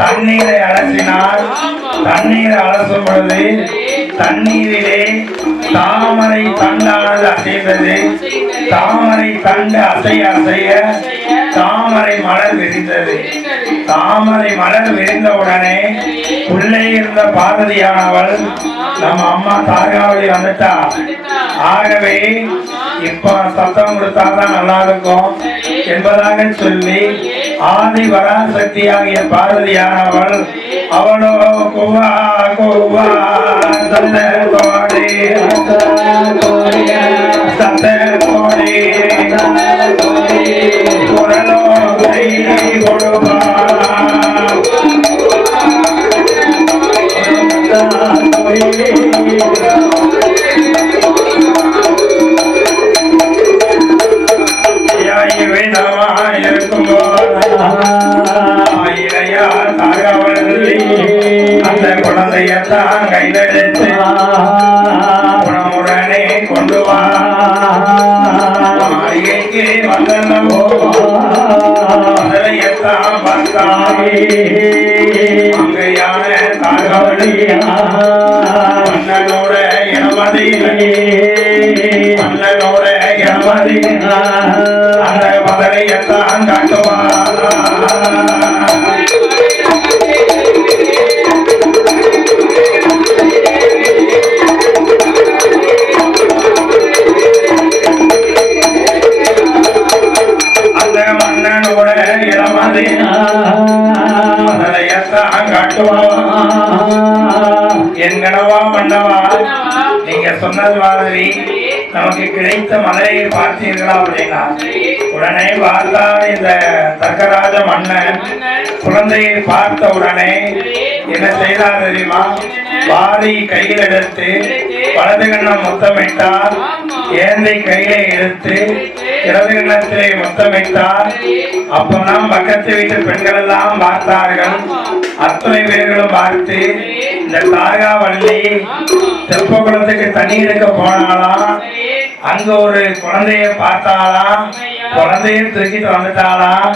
தண்ணீரை அலசினால் தண்ணீரை அலசும் பொழுது தண்ணீரிலே தாமரை தண்டானது அசைந்தது. தாமரை தண்டு அசைய அசைய தாமரை மலர் விரிந்தது. தாமரை மலர் விரிந்தவுடனே உள்ளே இருந்த பார்வதியானவள் நம்ம அம்மா தார்காவளி வந்துட்டா. ஆகவே இப்ப சத்தம் கொடுத்தாதான் நல்லா இருக்கும் என்பதாக சொல்லி ஆதி வராசக்தியாகிய பார்வதியானவள் அவளோ குவா குவா சத்த கோடி சத்த கோடி குரலோ கொடுப்பா அந்த குழந்தையத்தான் கைதெடுத்து உணவுடனே கொண்டு வா மாளிகைக்கு வந்தனமோ மதுரையத்தான் பார்த்தாயே அங்கையான தாகவழியா மன்னனோட இனமதி மன்னனோட இனமதி அந்த மதுரையத்தான் காட்டுவா. என்கனவா மன்னவா நீங்க சொன்னது மாதிரி நமக்கு கிடைத்த மலையை பார்த்தீர்களா அப்படின்னா உடனே பார்த்தா இந்த தர்க்கராஜ மன்னன் குழந்தையை பார்த்த உடனே என்ன செய்தார் தெரியுமா? வாரி கையில் எடுத்து வலது கண்ணம் முத்தமிட்டார், ஏந்தை கையில எடுத்து இடது கண்ணத்திலே முத்தமிட்டார். அப்பதான் பக்கத்து வீட்டு பெண்கள் எல்லாம் பார்த்தார்கள். அத்தனை பேர்களும் பார்த்து இந்த தார்காவள்ளி தெப்பகுளத்துக்கு தண்ணி எடுக்க போனாலாம். அங்க ஒரு குழந்தைய பார்த்தாலாம், குழந்தைய தூக்கிட்டு வந்துட்டாலாம்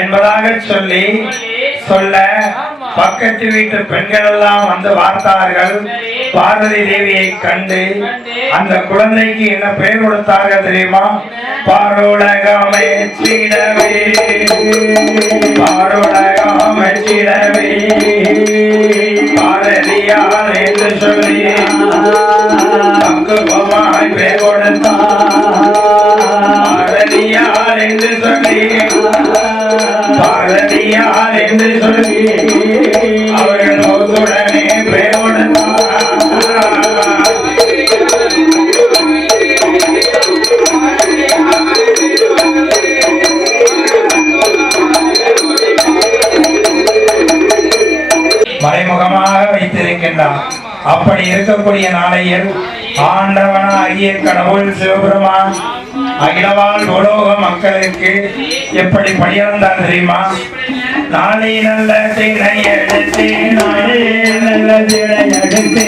என்பதாக சொல்லி சொல்ல பக்கத்து வீட்டு பெண்கள் எல்லாம் வந்து பார்த்தார்கள். பார்வதி தேவியை கண்டு அந்த குழந்தைக்கு என்ன பெயர் கொடுத்தார்கள் தெரியுமா? பாருலகமைச்சிடவே பாருலகமைச்சிடவே பாரதியார் என்று சொல்லி பக்குவமாய் பெயர் கொடுத்தார். பாரதியார் என்று சொல்லி பாரதியார் என்று சொல்லி அவர்கள் உடனே பெயர் கொடுத்தார். மறைமுகமாக வைத்திருக்கின்றார். அப்படி இருக்கக்கூடிய நாளையில் ஆண்டவன அரிய கடவுள் சிவபெருமான் அகிலவாழ் பூலோக மக்களுக்கு எப்படி பணியாந்தார் தெரியுமா? நாளை நல்ல திணை எடுத்து நாளை நல்ல திணை எடுத்து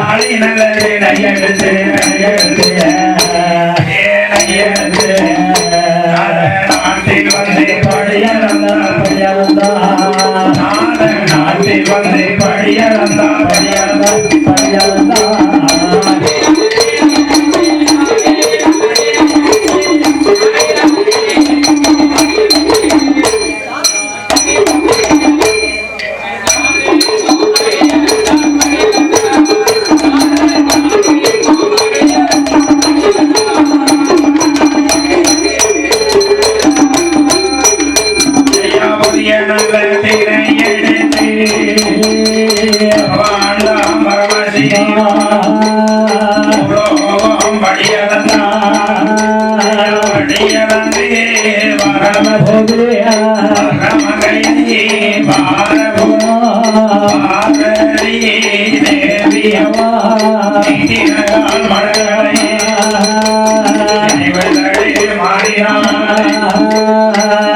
நாளை நல்ல திணை எடுத்து நாட்டில் வந்து நாட்டில் வந்து படியறந்தா மலர்களே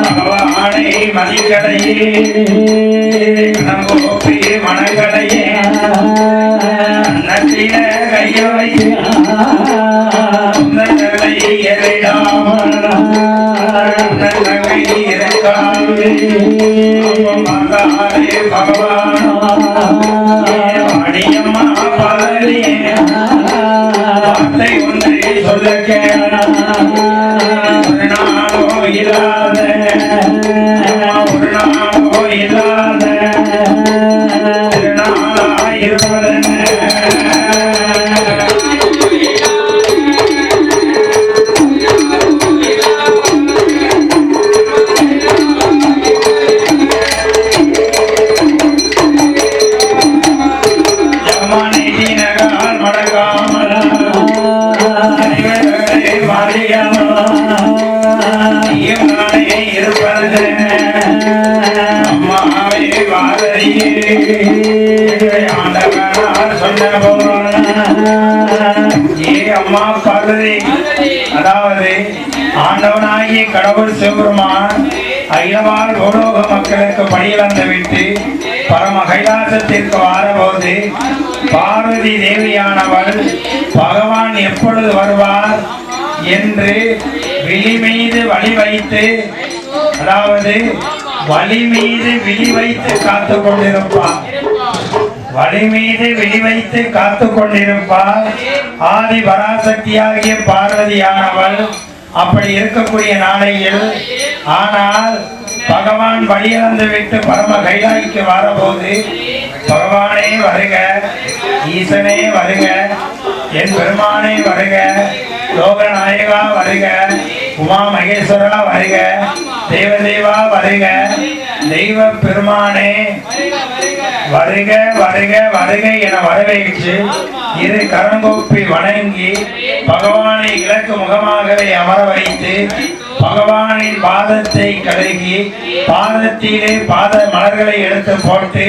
பகவானை மதிக்கடையே கணங்கோப்பி மணக்கடையே நத்தின கையவை எதிராமல் பகவான் அடியம்மா பதறியே வார்த்தை ஒன்றை சொல்ல ஒரு நாளோ இல்லாத ஒரு நாளோ இல்லாத திருநாளாயிருப்பதென்ன அதாவது ஆண்டவனாகிய கடவுள் சிவபெருமான் அகிலவாழ் பூலோக மக்களுக்கு பணியிழந்து விட்டு பரம கைலாசத்திற்கு வாரபோது பார்வதி தேவியானவள் பகவான் எப்பொழுது வருவார் என்று விழி மீது வழி வைத்து, அதாவது வழி மீது விழி வைத்து காத்து கொண்டிருப்பார். வழி மீது விழி வைத்து காத்து கொண்டிருப்பார் ஆதி பராசக்தியாகிய பார்வதியானவள். அப்படி இருக்கக்கூடிய நாளையில் ஆனால் பகவான் வழியிழந்து விட்டு பரம கைலாய்க்கு வரபோது, பகவானே வருக, ஈசனே வருக, என் பெருமானே வருக, லோகநாயகா வருக, உமா மகேஸ்வரா வருக, தேவதேவா வருக, தெய்வ பெருமானே வருக வருக வருக என வரவேற்று இரு கரங்கோப்பி வணங்கி பகவானை இலக்கு முகமாகவே அமர வைத்து பகவானின் பாதத்தை கழுகி பாதத்திலே பாத மலர்களை எடுத்து போட்டு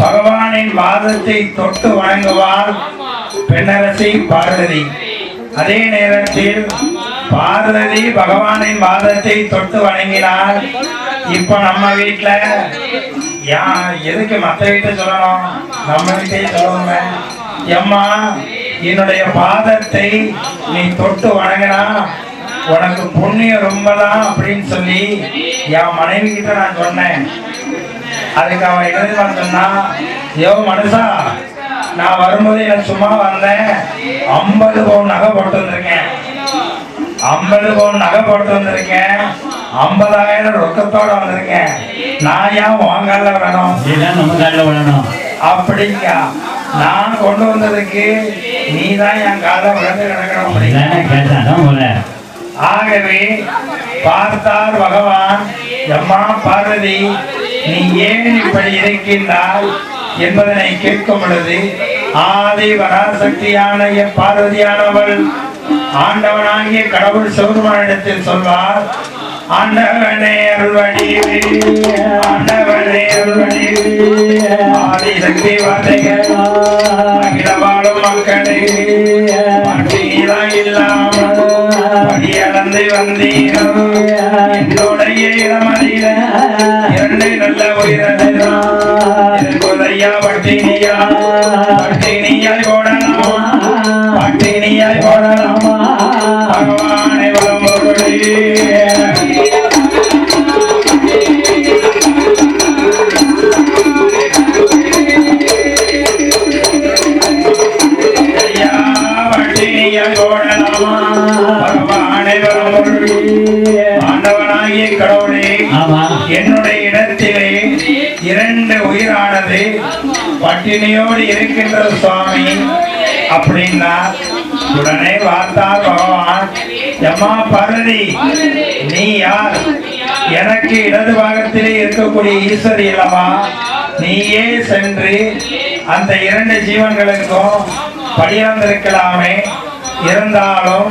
பகவானின் பாதத்தை தொட்டு வணங்குவார் பெண்ணரசி பார்வதி. அதே நேரத்தில் பார்வதி பகவானின் பாதத்தை தொட்டு வணங்கினார். இப்ப நம்ம வீட்டுல எதுக்கு மற்ற வீட்டை சொல்லணும், நம்ம வீட்டை சொல்லணுமே. எம்மா, என்னுடைய பாதத்தை நீ தொட்டு வணங்கினா உனக்கு புண்ணியம் ரொம்பதான் அப்படின்னு சொல்லி என் மனைவி கிட்ட நான் சொன்னேன். அதுக்கு அவன் எழுதுமா சொன்னா, யோ மனுஷா, நான் வரும்போது எனக்கு சும்மா வந்தேன், 50 பவுன் நகை போட்டு வந்திருக்கேன், 50 பவுன் நகை போட்டு வந்திருக்கேன், 50,000 ரொக்கத்தோட வந்திருக்கேன், நான் ஏன் உங்கால வேணும் அப்படிங்க. நான் கொண்டு வந்ததுக்கு நீ தான் என் காலை விழுந்து கிடக்கணும். ஆகவே பார்த்தார் பகவான், எம்மா பார்வதி, நீ ஏன் இப்படி இருக்கின்றாய் என்பதனை கேட்கும் பொழுது ஆதி பராசக்தியான பார்வதியானவள் ஆண்டவனாகிய கடவுள் சிவபெருமானிடத்தில் சொல்வார், ஆண்டவனே அருள்வடிவே, ஆண்டவனே அருள்வடிவே, ஆதிசக்தி வாதைகள் அகில வாழும் மக்களே, பட்டியலாம் இல்லாமல் படியளந்து வந்தீரோ என்னுடைய இடமதியில 2 நல்ல உயிரையா பட்டினியா பட்டினியாய் போடலாமா, பட்டினியாய் போடலாமா, பகவானை வளம்பொருளே. ஆண்டவனாகிய கடவுளே, என்னுடைய இடத்திலே 2 உயிரானது பட்டினியோடு இருக்கின்ற சுவாமி அப்படின்னா உடனே பார்த்தார் பகவான், எம்மா பார்வதி, நீ யார்? எனக்கு இடது பாகத்திலே இருக்கக்கூடிய ஈஸ்வரி அல்லவா, நீயே சென்று அந்த 2 ஜீவன்களுக்கும் படியாந்திருக்கலாமே. இருந்தாலும்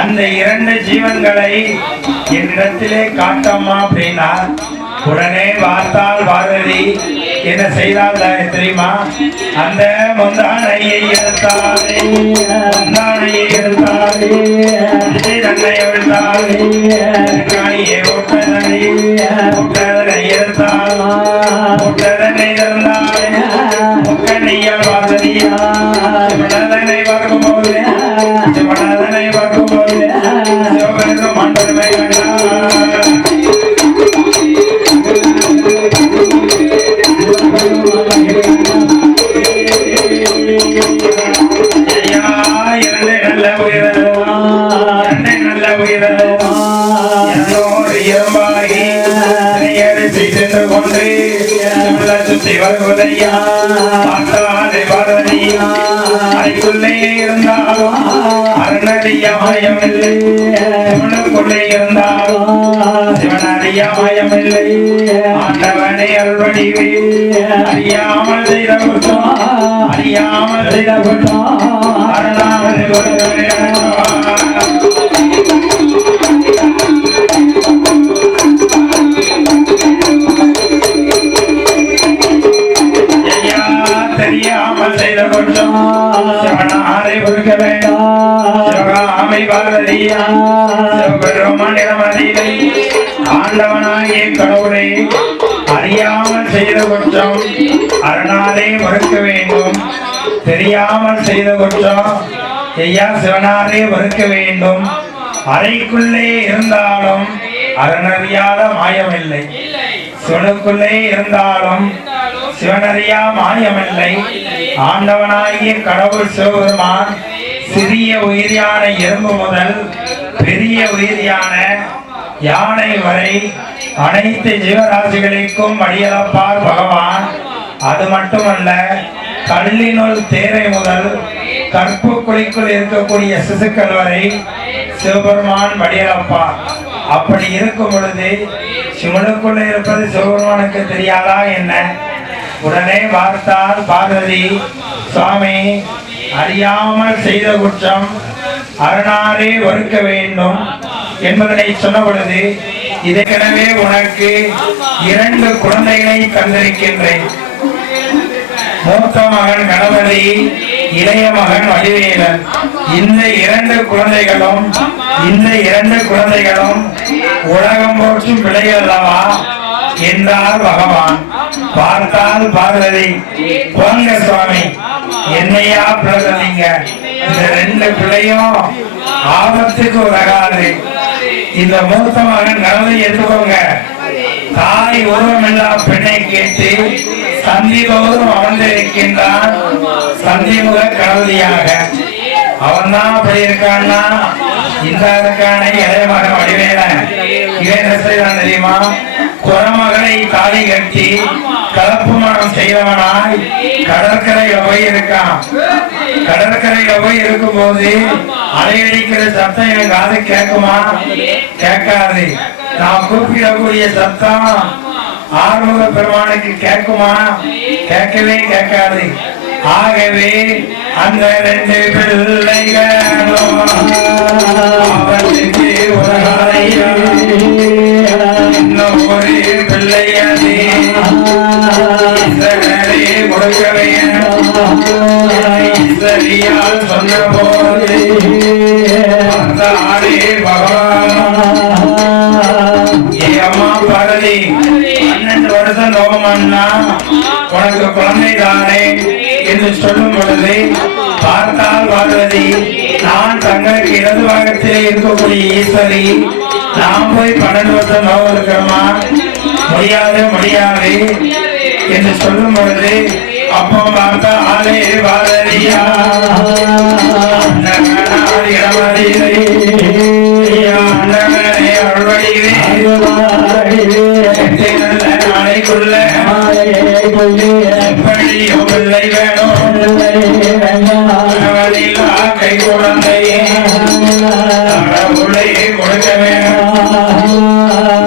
அந்த 2 ஜீவன்களை என்னிடத்திலே காட்டம்மா அப்படின்னா உடனே பார்த்தால் பார்வதி, என்ன செய்தால் தெரியுமா? அந்த முந்தானையை எடுத்தாலே தன்னை எடுத்தாலே காணியை ஒட்டதனை எடுத்தால் ஒட்டதனை இருந்தாலே முக்கணியால் வாசனியா சிவனதனை பார்க்கும்போது சிவபெருக்கும் மண்டலமை சென்று கொண்டு சுத்தி வருவதையா அறைக்குள்ளே இருந்தாலும் அருணறியாமயமில்லை சிவனுக்குள்ளே இருந்தாலும் சிவனறியாமயமில்லை ஆண்டவனை அருள்வடிவே அறியாமல் செய்த குற்றம் அருணாமல் தெரியாமல் செய்த குற்றம் சிவனாரை பொறுக்க வேண்டாம் சிவகாமை பாரதியா சிவபெருமானிடமதியை ஆண்டவனாகிய கடவுளை அறியாமல் செய்த குற்றம் அருணாலே மறுக்க வேண்டும். தெரியாமல் செய்த குற்றம் ஐயா சிவனாரே மறுக்க வேண்டும். அறைக்குள்ளே இருந்தாலும் அருணறியாத மாயமில்லை, சிவனுக்குள்ளே இருந்தாலும் சிவனறியா மாயமில்லை. ஆண்டவனாகிய கடவுள் சிவபெருமான் சிறிய உயிரியான எறும்பு முதல் பெரிய உயிரியான யானை வரை அனைத்து ஜீவராசிகளுக்கும் வழியளப்பார் பகவான். அது மட்டுமல்ல, கல்லினுள் தேரை முதல் கற்பு குழிக்குள் இருக்கக்கூடிய சிசுக்கள் வரை சிவபெருமான் வழியளப்பார். அப்படி இருக்கும் பொழுது சிவனுக்குள்ள இருப்பது சிவபெருமானுக்கு தெரியாதா என்ன? உடனே பார்த்தால் பார்வதி, சுவாமி அறியாமல் செய்த குற்றம் அருணாரே வறுக்க வேண்டும் என்பதனை சொன்ன பொழுது, இதற்கெனவே உனக்கு 2 குழந்தைகளை தந்திருக்கின்றேன். மூத்த மகன் கணபதி, இளைய மகன் வடிவேலன். இந்த 2 குழந்தைகளும் உலகம் போற்றும் பிள்ளைகள் அல்லவா என்றார் பகவான். பார்த்தால் பார்வதி, போங்க சுவாமி, என்னையா பிள்ளைங்க, இந்த 2 பிள்ளையும் ஆபத்துக்கு உலகாது. இந்த மூத்த மகன் கணவனை எடுத்துக்கோங்க. தாய் உருவமில்லா பெண்ணை கேட்டு சந்திதோறும் அமர்ந்திருக்கின்றான் சந்திமுக கணவதியாக. அவன் தான் அப்படி இருக்கான்னா, இந்த இருக்கான இளைய மகன் வடிவேலன் இவன் என்ன செய்தான் தெரியுமா? குறமகளை தாலி கட்டி கலப்பு மனம் செய்தவனாய் கடற்கரையில போய் இருக்கான். கடற்கரையில போய் இருக்கும் போது அலையடிக்கிற சத்தம் எனக்கு காது கேட்குமா? கேட்காது. நான் கூப்பிடக்கூடிய சத்தம் ஆறுமுக பெருமானுக்கு கேட்குமா? கேட்கவே கேட்காது. ஆகவே அந்த 2 பிள்ளைகளும் அவனுக்கு உலகாலையா இன்னும் ஒரு பிள்ளையதே கொடுக்க வேண்டும். சரியால் சொன்ன போது பகவான், ஏ அம்மா பாரதி, 12 வருஷம் நோகமானா உனக்கு குழந்தை தானே என்று சொல்லும் பொழுது, பார்த்தால் பார்வதி, நான் தங்களுக்கு இடது பாகத்திலே இருக்கக்கூடிய ஈஸ்வரி, நான் போய் 12 வருஷம் நோகம் இருக்கிறோமா? முடியாது என்று சொல்லும் பொழுது, அப்போ பார்த்தா ஆலே பாரதியா நாளைக்குள்ள பிள்ளை வேணும், கை குழந்தையே பிள்ளையை கொடுக்க வேணும்.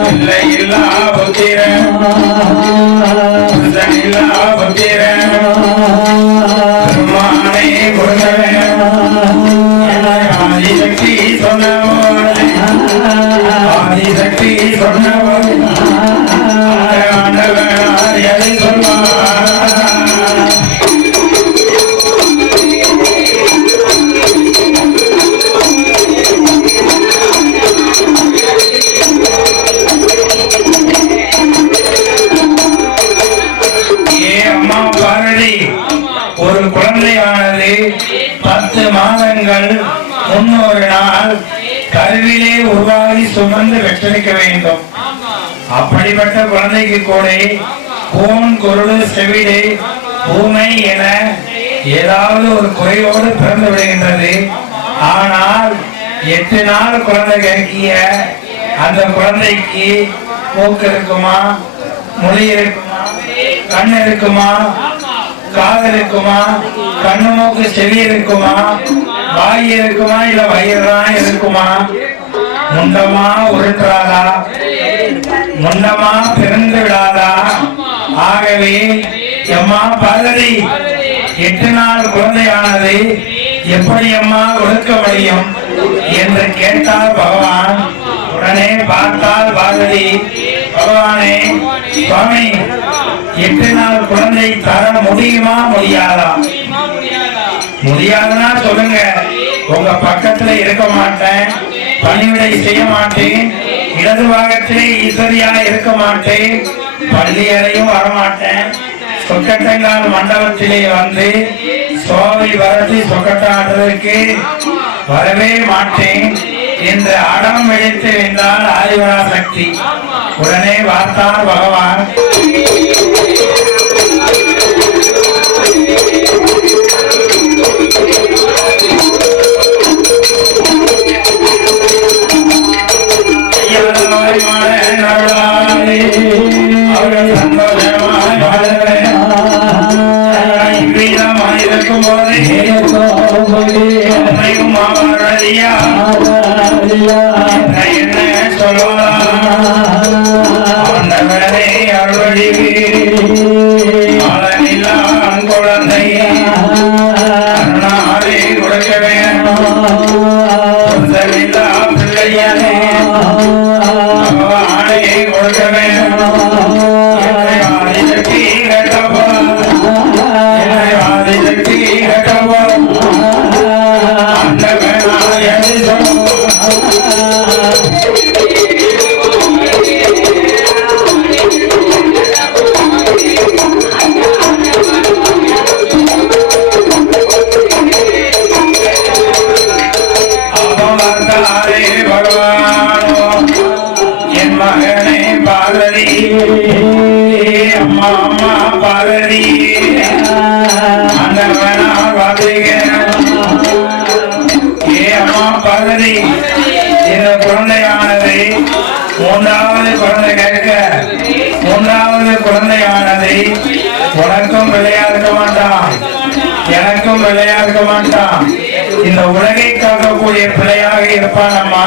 பிள்ளை இல்லா புத்திரன் இல்லா புத்திரன் பெருமானை கொடுக்க வேணும். ஆதிசக்தி சொன்னவோடு ஆதிசக்தி சொன்னவோடு ஆண்டவன் எதை சொல்வார்? மாதங்கள் 300 நாள் கருவிலே உருவாகி சுமந்து வெற்றிக்க வேண்டும். அப்படிப்பட்ட குழந்தைக்கு கூட கூன் குருடு செவிடு ஊமை என ஏதாவது ஒரு குறையோடு பிறந்து விடுகின்றது. ஆனால் 8 நாள் குழந்தை கற்கிய அந்த குழந்தைக்கு மூக்கு இருக்குமா, மொழி இருக்குமா, கண் இருக்குமா, காது இருக்குமா, கண்ணு மூக்கு செவி இருக்குமா, வாய் இருக்குமா, இல்ல வயிறுதான் இருக்குமா, முண்டமா உருட்டுறாதா, முண்டமா பிறந்து விடாதா? ஆகவே அம்மா பார்வதி 8 நாள் குழந்தையானது எப்படி அம்மா ஒடுக்க முடியும் என்று கேட்டார் பகவான். உடனே பார்த்தால் பார்வதி, பகவானே சுவாமி 8 நாள் குழந்தை தர முடியுமா முடியாதா? முடியாதுன்னா சொல்லுங்க, உங்க பக்கத்துல இருக்க மாட்டேன், பணிவிடை செய்ய மாட்டேன், இடது பாகத்திலே ஈஸ்வரியா இருக்க மாட்டேன், பள்ளி அறையும் வரமாட்டேன், சொக்கட்டங்கால் மண்டபத்திலே வந்து சோவை வரட்டி சொக்கட்டாடுறதுக்கு வரவே மாட்டேன் என்று அடம் விழித்து வென்றால் ஆதிபரா சக்தி. உடனே பார்த்தார் பகவான். அவர்கள் சந்தோஷமாய் இருக்கும் போது என்ன சொல்லலாம்? ஆண்டவரே அருள்வடிவே மலனில்லான் குழந்தை அருணாலே கொடுக்க வேண்டும். சொந்தமில்லா பிள்ளையானே பகவானே கொடுக்க வேண்டும். என்னை ஆதிசக்தி கட்டவா, என்னை ஆதிசக்தி கட்டவா, அம்மா அம்மா பார்வதி அண்டவனா வாதிக அம்மா பார்வதி, இந்த குழந்தையானது 3வது குழந்தை கேட்க 3வது குழந்தையானது உனக்கும் பிள்ளையா இருக்க மாட்டான், எனக்கும் பிள்ளையா இருக்க மாட்டான், இந்த உலகை காக்கக்கூடிய பிள்ளையாக இருப்பான். அம்மா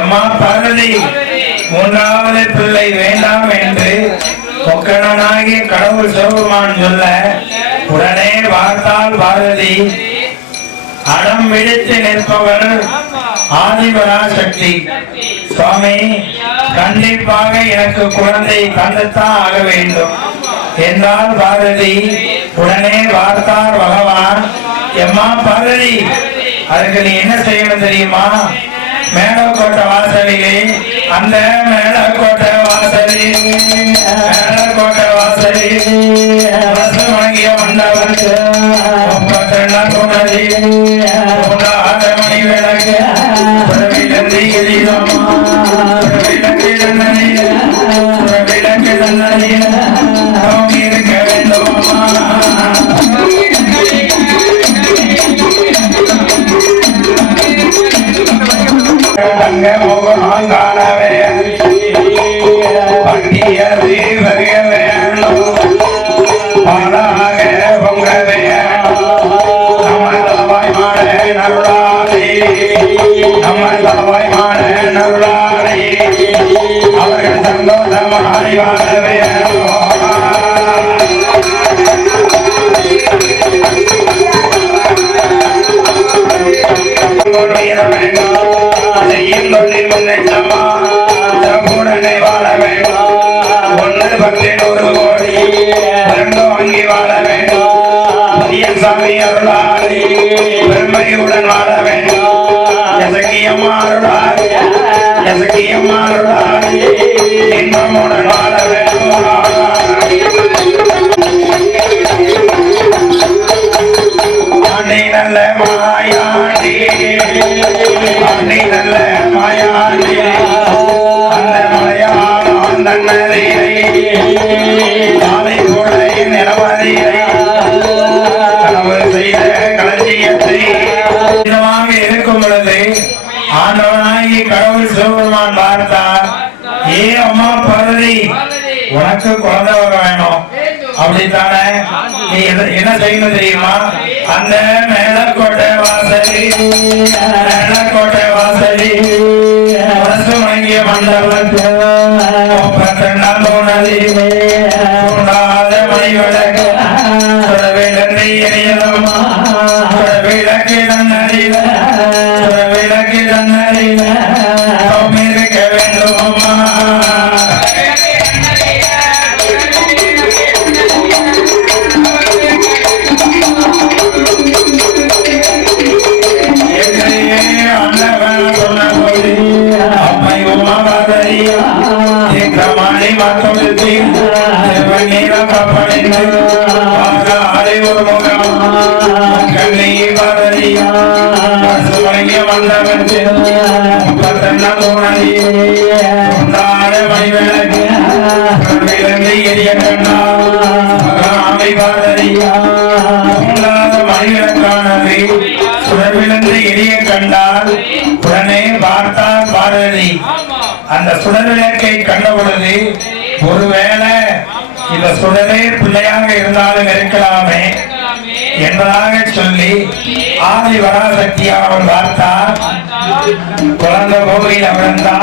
அம்மா பார்வதி 3வது பிள்ளை வேண்டாம் என்று கொக்கணனாகிய கடவுள் சிவபெருமான் சொல்ல, உடனே பார்த்தால் பார்வதி அடம் விழித்து நிற்பவர் ஆதிபரா சக்தி. சுவாமி கண்டிப்பாக எனக்கு குழந்தை தந்துத்தான் ஆக வேண்டும் என்றால் பார்வதி. உடனே பார்த்தார் பகவான். எம்மா பார்வதி, அதுக்கு நீ என்ன செய்யணும் தெரியுமா? மேலக்கோட்டை வாசலிலே, அந்த மேலக்கோட்டை வாசலில், மேலக்கோட்டை வாசலில் வணங்கிய மண்டபத்து 32 மணி விளக்கு விளக்கு இருக்க வேண்டும். தங்க முகம் காணவே பண்டியது வருக வேணும், பாலாக பொங்க வேணும். நம்மளவாய் மாட நருளாளே, நம்மளவாய் மாட நருளாளே, அவர்கள் சந்தோஷமாய் வாழ வேணும். உடனே வாழ வேண்டும். 1 கோடி 2 வாங்கி வாழ வேண்டும். சாமி அருளாளி பெருமையுடன் வாழ வேண்டும். எசக்கியம்மா அருளாளி, எசக்கியம்மா அருளாளி இன்பமுடன் வாழ வேண்டும். நல்ல மாயா அன்னை நல்ல மாயாண்டி அந்த மலையாள ஆண்டன்னரை நாளை கூட நிலவரியை கனவு செய்த களஞ்சியத்தை இருக்கும் பொழுது ஆண்டவனாகி கடவுள் சிவபெருமான் பார்த்தார். ஏ அம்மா பார்வதி, உனக்கு குழந்தை வர வேணும் அப்படித்தானே? நீ என்ன செய்யணும் தெரியுமா? அந்த மேலக்கோட்டை வாசலி அரசு வழங்கிய மண்டபத்தில் 32ஆம் தோணலிலே உண்டாத மணி விளக்கு விளக்கு எரியதம்மா விளக்கு தன்னறில இருக்க வேண்டுமா? எரிய கண்டால் உடனே பார்த்தார் பார்வதி. அந்த சுடர் விளக்கை கண்ட பொழுது ஒருவேளை இந்த சுடரே பிள்ளையாக இருந்தாலும் இருக்கலாமே என்பதாக சொல்லி ஆதி வராசக்தியா அவன் பார்த்தார். குழந்தை போகையில் அவிழ்ந்தா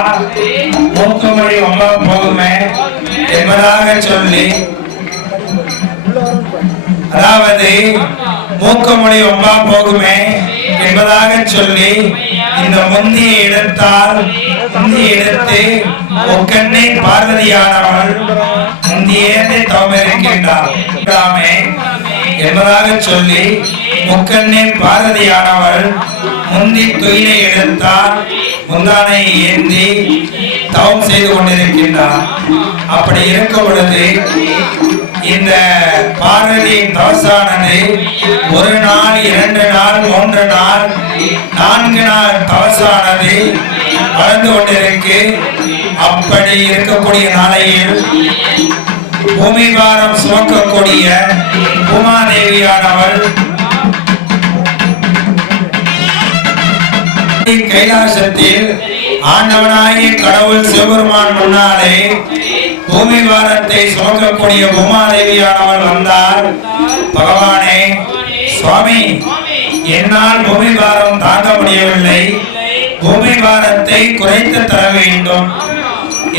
மூக்குமொழி ஒம்பா போகுமே என்பதாக சொல்லி, அதாவது மூக்குமொழி ஒம்பா போகுமே என்பதாக சொல்லி இந்த முந்தியை எடுத்து ஒக்கண்ணை பார்வதியானவள் முந்தியே தவமிருக்கின்றார் என்பதாக சொல்லி முக்கண்ணை பார்வதியானவள் முந்தி துயிலை எடுத்தார். முந்தானை ஏந்தி தவம் செய்து கொண்டிருக்கின்றார். அப்படி இருக்கும் பொழுது இந்த பார்வதியின் தவசானது 1 நாள் 2 நாள் 3 நாள் 4 நாள் தவசானது வளர்ந்து கொண்டிருக்கு. அப்படி இருக்கக்கூடிய நாளையில் பூமி பாரம் சுமக்கக்கூடிய உமாதேவியானவள் கைலாசத்தில் ஆண்டவனாகிய கடவுள் சிவபெருமான் முன்னாலே பூமி பாரத்தை சுமக்கக்கூடிய உமாதேவியானவள் வந்தார். பகவானே, சுவாமி, என்னால் பூமி பாரம் தாங்க முடியவில்லை, பூமி பாரத்தை குறைத்து தர வேண்டும்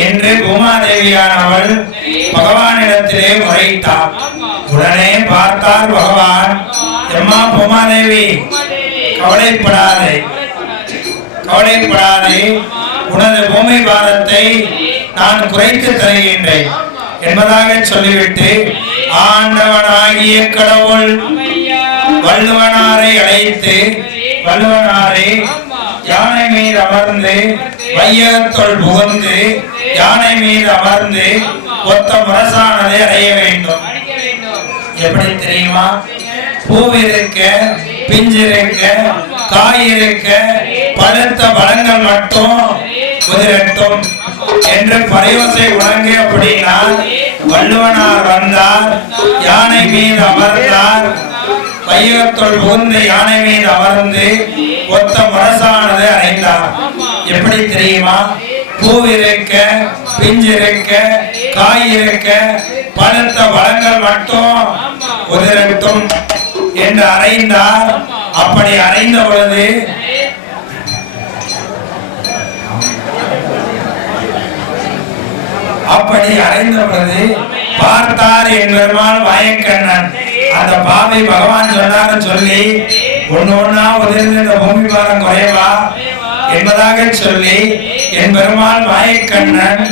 என்று உமாதேவியானவள் பகவானிடத்திலே முறையிட்டார். உடனே பார்த்தார் பகவான், எம்மா உமாதேவி, கவலைப்படாதே, உனது பூமி பாரத்தை நான் குறைத்து தருகின்றேன் என்பதாக சொல்லிவிட்டு ஆண்டவனாகிய கடவுள் வள்ளுவனாரை அழைத்து, வள்ளுவனாரை யானை மீது அமர்ந்து வையகத்துள் புகுந்து யானை மீது அமர்ந்து ஒத்த முரசானதை அடைய வேண்டும். எப்படி தெரியுமா? பூவிருக்க, பிஞ்சிருக்க, காயிருக்க, பழுத்த பழங்கள் மட்டும் உதிரட்டும் என்று பரியோசை உணர்ந்து அப்படின்னா வள்ளுவனார் வந்தார், யானை மீது அமர்ந்தார், வையகத்துள் புகுந்து யானை மீது அமர்ந்து ஒத்த முரசானது அடைந்தார். எப்படி தெரியுமா? பூவிருக்க, பிஞ்சிருக்க, காயிருக்க, பழுத்த பழங்கள் மட்டும் உதிரட்டும் என்று அறைந்தார். அப்படி அறைந்த பொழுது பார்த்தார் என் பெருமாள் வாயக்கண்ணன். அந்த பாவை பகவான் சொன்னார் சொல்லி ஒன்னா உதிர்ந்து இந்த பூமி பாரம் குறைவா என்பதாக சொல்லி என் பெருமாள் வாயக்கண்ணன்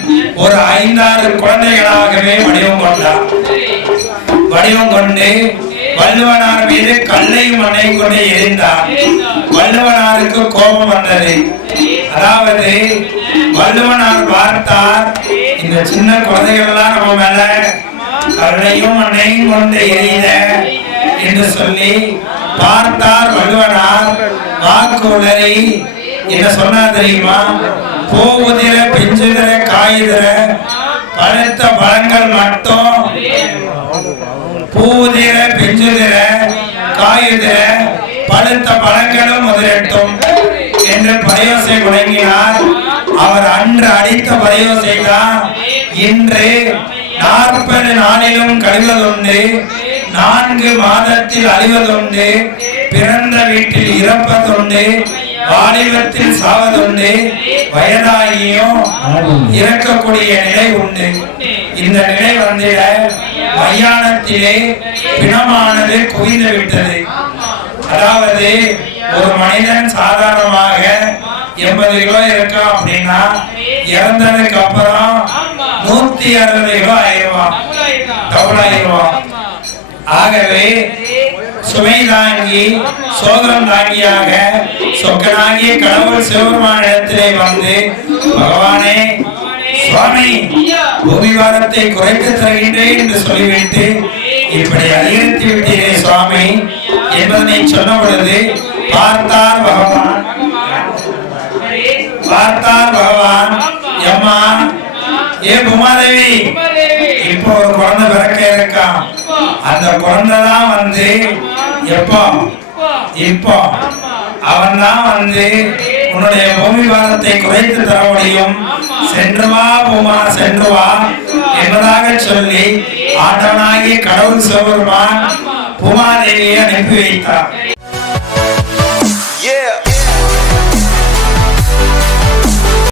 ஒரு 5-6 குழந்தைகளாகவே வடிவம் கொண்டார். வடிவம் கொண்டு வள்ளுவனார் மீது கல்லையும் மண்ணையும் கொண்டு எரிந்தார். வள்ளுவனாருக்கு கோபம் வந்தது. அதாவது வள்ளுவனார் பார்த்தார், இந்த சின்ன குழந்தைகள் எல்லாம் நம்ம மேல கல்லையும் மண்ணையும் கொண்டு எரியுத என்று சொல்லி பார்த்தார் வள்ளுவனார் வாக்கு உளறி என்ன சொன்னா தெரியுமா? பூவுதிர பிஞ்சுதிர காயுதிர பழுத்த பழங்கள் மட்டும் பூவுதிர பிஞ்சுதிர காயுதிர பழுத்த பழங்களும் முதலிட்டும் என்று பரியோசை முழங்கினார். அவர் அன்று அடித்த பரியோசை தான் இன்று 40 நாளிலும் கழிவதுண்டு, 4 மாதத்தில் அழிவதுண்டு, பிறந்த வீட்டில் இறப்பதுண்டு, வாலிபத்தில் சாவதுண்டு, வயதாகியும் இறக்கக்கூடிய நிலை உண்டு. இந்த நிலை வந்திட மையானத்திலே பிணமானது குவிந்து விட்டது. அதாவது ஒரு மனிதன் சாதாரணமாக 80 கிலோ இருக்கான் அப்படின்னா இறந்ததுக்கு அப்புறம் 160 கிலோ ஆயிடுவான், டபுள் ஆயிடுவான். ஆகவே சுமை தாங்கி சோதனம் தாங்கியாக சொக்கனாகிய கடவுள் சிவபெருமானிடத்திலே வந்து, பகவானே சுவாமி பூமிவாரத்தை குறைத்து தருகின்றேன் என்று சொல்லிவிட்டு இப்படி அதிகரித்து விட்டீரே சுவாமி என்பதனை சொன்ன பொழுது பார்த்தார் பகவான் எம்மா ஏ உமாதேவி, இப்போ ஒரு குழந்தை பிறக்க இருக்கான். அந்த குழந்தை தான் வந்து இப்போ அவன் தான் வந்து உன்னுடைய பூமி வாரத்தை குறைத்து தர முடியும், சென்று வா பூமா சென்று வா என்பதாக சொல்லி ஆண்டவனாகிய கடவுள் சிவபெருமான் பூமாதேவியை அனுப்பி வைத்தார்.